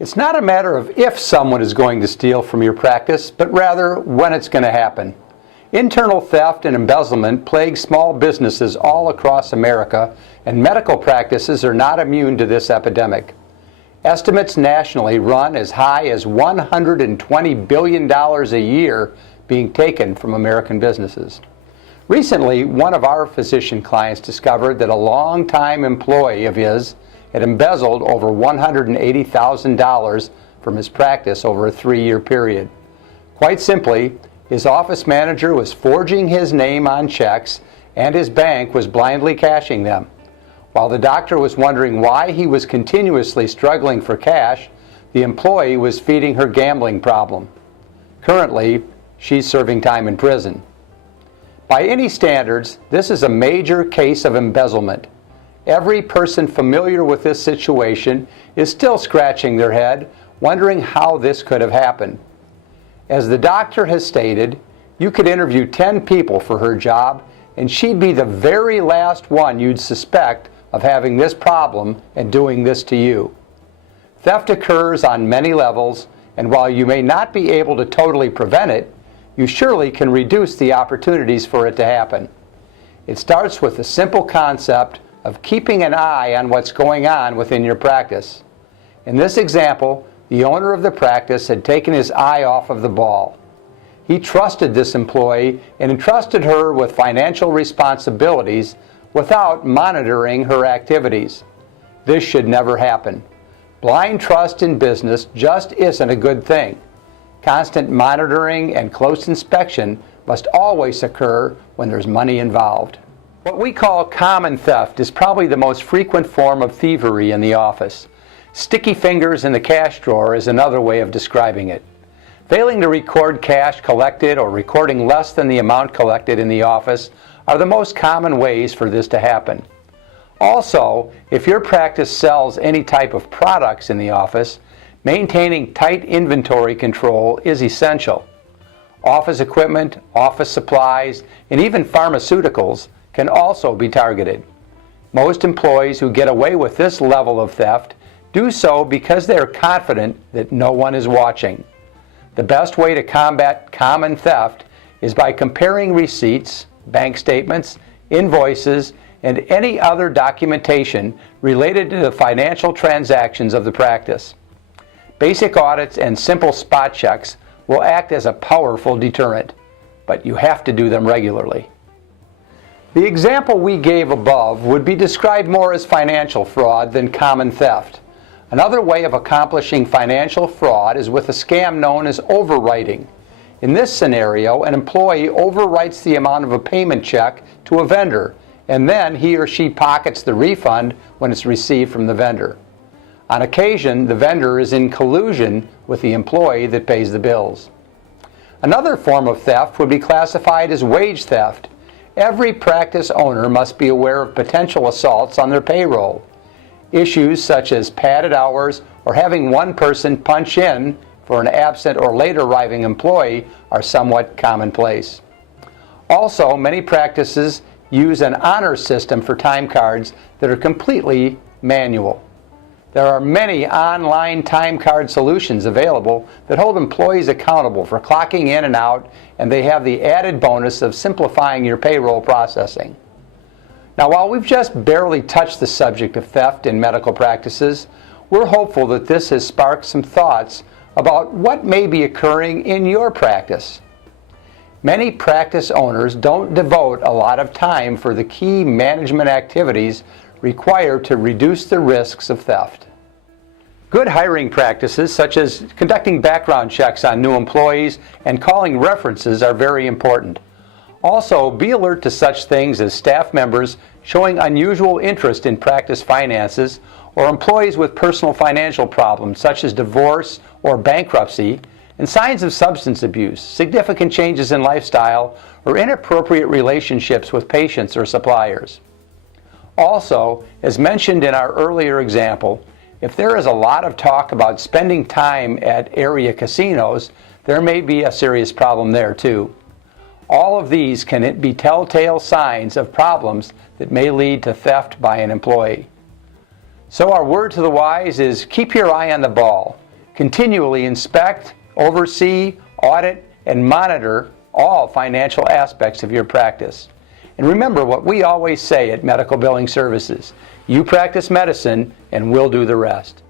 It's not a matter of if someone is going to steal from your practice, but rather when it's going to happen. Internal theft and embezzlement plague small businesses all across America, and medical practices are not immune to this epidemic. Estimates nationally run as high as $120 billion a year being taken from American businesses. Recently, one of our physician clients discovered that a longtime employee of his had embezzled over $180,000 from his practice over a 3-year period. Quite simply, his office manager was forging his name on checks and his bank was blindly cashing them. While the doctor was wondering why he was continuously struggling for cash, the employee was feeding her gambling problem. Currently, she's serving time in prison. By any standards, this is a major case of embezzlement. Every person familiar with this situation is still scratching their head, wondering how this could have happened. As the doctor has stated, you could interview 10 people for her job, and she'd be the very last one you'd suspect of having this problem and doing this to you. Theft occurs on many levels, and while you may not be able to totally prevent it, you surely can reduce the opportunities for it to happen. It starts with the simple concept of keeping an eye on what's going on within your practice. In this example, the owner of the practice had taken his eye off of the ball. He trusted this employee and entrusted her with financial responsibilities without monitoring her activities. This should never happen. Blind trust in business just isn't a good thing. Constant monitoring and close inspection must always occur when there's money involved. What we call common theft is probably the most frequent form of thievery in the office. Sticky fingers in the cash drawer is another way of describing it. Failing to record cash collected or recording less than the amount collected in the office are the most common ways for this to happen. Also, if your practice sells any type of products in the office, maintaining tight inventory control is essential. Office equipment, office supplies, and even pharmaceuticals can also be targeted. Most employees who get away with this level of theft do so because they are confident that no one is watching. The best way to combat common theft is by comparing receipts, bank statements, invoices, and any other documentation related to the financial transactions of the practice. Basic audits and simple spot checks will act as a powerful deterrent, but you have to do them regularly. The example we gave above would be described more as financial fraud than common theft. Another way of accomplishing financial fraud is with a scam known as overwriting. In this scenario, an employee overwrites the amount of a payment check to a vendor, and then he or she pockets the refund when it's received from the vendor. On occasion, the vendor is in collusion with the employee that pays the bills. Another form of theft would be classified as wage theft. Every practice owner must be aware of potential assaults on their payroll. Issues such as padded hours or having one person punch in for an absent or late arriving employee are somewhat commonplace. Also, many practices use an honor system for time cards that are completely manual. There are many online time card solutions available that hold employees accountable for clocking in and out, and they have the added bonus of simplifying your payroll processing. Now, while we've just barely touched the subject of theft in medical practices, we're hopeful that this has sparked some thoughts about what may be occurring in your practice. Many practice owners don't devote a lot of time for the key management activities required to reduce the risks of theft. Good hiring practices, such as conducting background checks on new employees and calling references, are very important. Also, be alert to such things as staff members showing unusual interest in practice finances or employees with personal financial problems such as divorce or bankruptcy, and signs of substance abuse, significant changes in lifestyle, or inappropriate relationships with patients or suppliers. Also, as mentioned in our earlier example, if there is a lot of talk about spending time at area casinos, there may be a serious problem there too. All of these can be telltale signs of problems that may lead to theft by an employee. So our word to the wise is keep your eye on the ball. continually inspect, oversee, audit, and monitor all financial aspects of your practice. And remember what we always say at Medical Billing Services: you practice medicine and we'll do the rest.